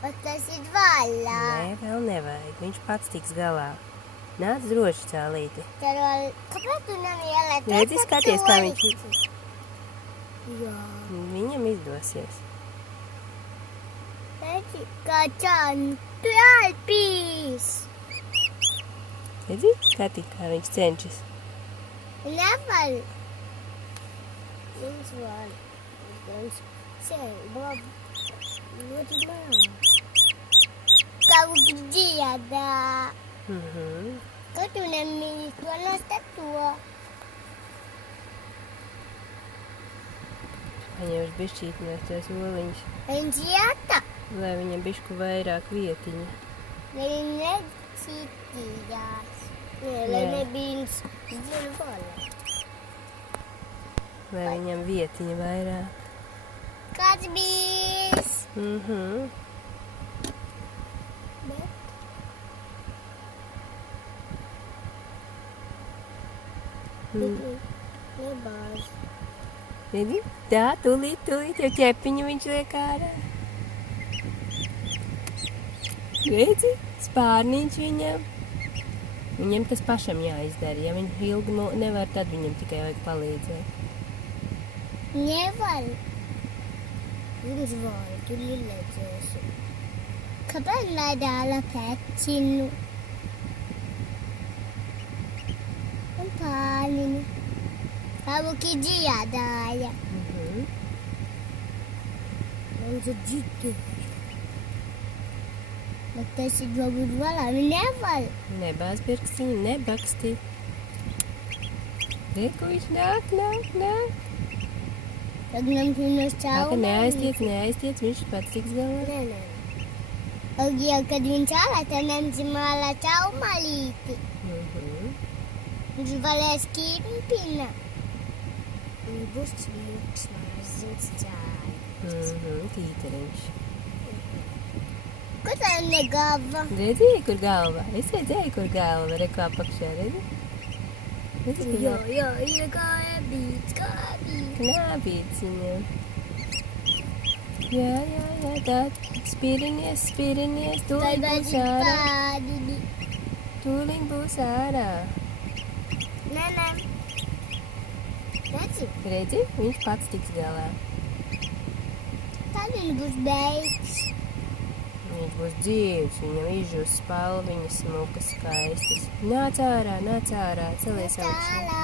Bet tas ir vaļā. Nē, vēl nevajag. Viņš pats tiks galā. Nāc droši, cēlīti. Kāpēc tu neieliec? Redzi, skaties, kā viņš ir. Jā. Viņam izdosies. Redzi, kā čantu jāpīs. Redzi, skati, kā viņš cenšas. Nevar. Viņš var. Viņš sēž. Ļoti maz. Kaut dziedā. Kā tu nemīli to nestato? Paņemšu bišķīt no tos oliņus, Viņš jāta. lai viņam bišku vairāk vietiņa. Viņi necitījās. Nē, lai Jā. nebija zinu vaļā. Lai viņam vietiņa vairāk. Kāds bijis? Nebāž. Redzi? Tā, tūlīt, jau ķepiņu viņš liek ārā. Redzi? Spārniņš viņam. Viņam tas pašam jāizdara. Ja viņš ilgi nevar, tad viņam tikai vajag palīdzēt. Nevar. Viņš var, tu lilēdzēsi. Kāpēc nedāla pēcinu? Un pāniņu. Kabuki dziedāja. Viņš ir dzitu. Bet tas ir varbūt valā. Nevar. Nebāz pirkstiņu, nebaksti. Re, ko viņš nāk. Tad ņemt viņu uz Tā, ka cauri. neaiztiec, viņš pats tiks galā. Nē. Ja, kad viņš ārā, tad ņemsim ārā caumalīti. Viņš varēs kīpina. Un būs vilks mazins cāļs. Tīteriņš. Kur tā negava? Redzēji, kur galva? Es redzēju, kur galva. Re, kā apakšā, redzi? Redzi, kur galva? Jā, ir kāja bīts. Knābīts viņam. Jā, tā. Spirinies. Tūlīt būs ārā. Pādiņi. Tūlīt būs ārā. Nē. Redzi, Redzi, viņš pats tiks galā. tad viņš būs beigs. Viņš būs dzīvs, viņam izžūs spalviņas, smukas, skaistas. Nāc ārā, celies augšā.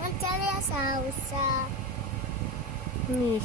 Man celies ausā. Viņš